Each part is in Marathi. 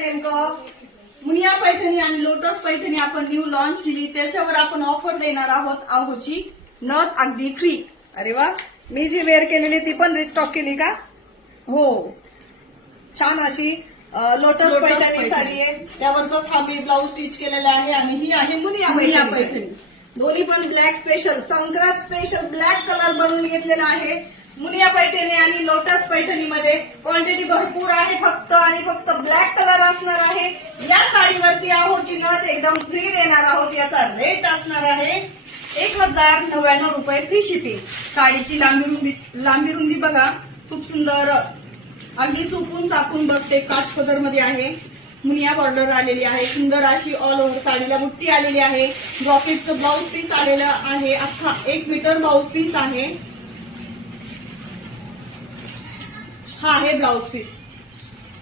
नेमकं मुनिया पैठणी आणि लोटस पैठणी आपण न्यू लॉन्च केली, त्याच्यावर आपण ऑफर देणार आहोत आहोची नथ अगदी फ्री. अरे वा, मी जी वेअर केलेली ती पण रिस्टॉक केली का? हो, छान अशी लोटस पैठणी साडी आहे. त्यावरच हा मी ब्लाऊज स्टिच केलेला आहे आणि ही आहे मुनिया पैठणी. दोन्ही पण black special, Sankrant special black colour बनवून घेतलेला आहे. मुनिया पैठणी आणि लोटस पैठणीमध्ये क्वांटिटी भरपूर आहे, फक्त आणि फक्त ब्लॅक कलर असणार आहे. या साडीवरती आहोची नथ एकदम फ्री देणार आहोत. याचा रेट असणार आहे 1099 रुपये फ्री शिपिंग. साडीची लांबी रुंदी बघा, खूप सुंदर, अगदी चुकून चापून बसते. काठपदर मध्ये आहे, मुनिया बॉर्डर आलेली आहे, सुंदर अशी ऑल ओव्हर साडीला बुट्टी आलेली आहे. ब्रॉकेटचं ब्लाऊज पीस आलेलं आहे, अख्खा 1 मीटर ब्लाऊज पीस आहे. हा आहे ब्लाऊज पीस,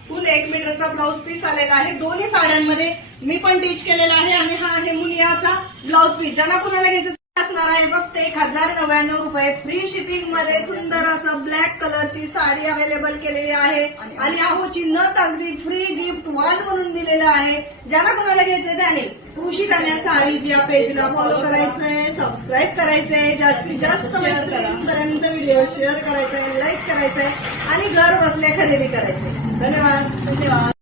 फुल 1 मीटरचा ब्लाऊज पीस आलेला आहे. दोन्ही साड्यांमध्ये मी पण टीच केलेला आहे आणि हा आहे मुनियाचा ब्लाऊज पीस. ज्यांना कुणाला घ्यायचं असणार आहे फक्त 1099 रुपये फ्री शिपिंग मध्ये सुंदर असं ब्लॅक कलरची साडी अवेलेबल केलेली आहे आणि आहोची नथ अगदी फ्री गिफ्ट वाल म्हणून दिलेलं आहे. ज्यांना कुणाला घ्यायचंय त्याने कृषी कन्या साडी या पेजला फॉलो करायचंय, सबस्क्राईब करायचंय, जास्तीत जास्त पर्यंत व्हिडिओ शेअर करायचंय, लाईक करायचंय आणि घर बसल्या खरेदी करायचंय. धन्यवाद.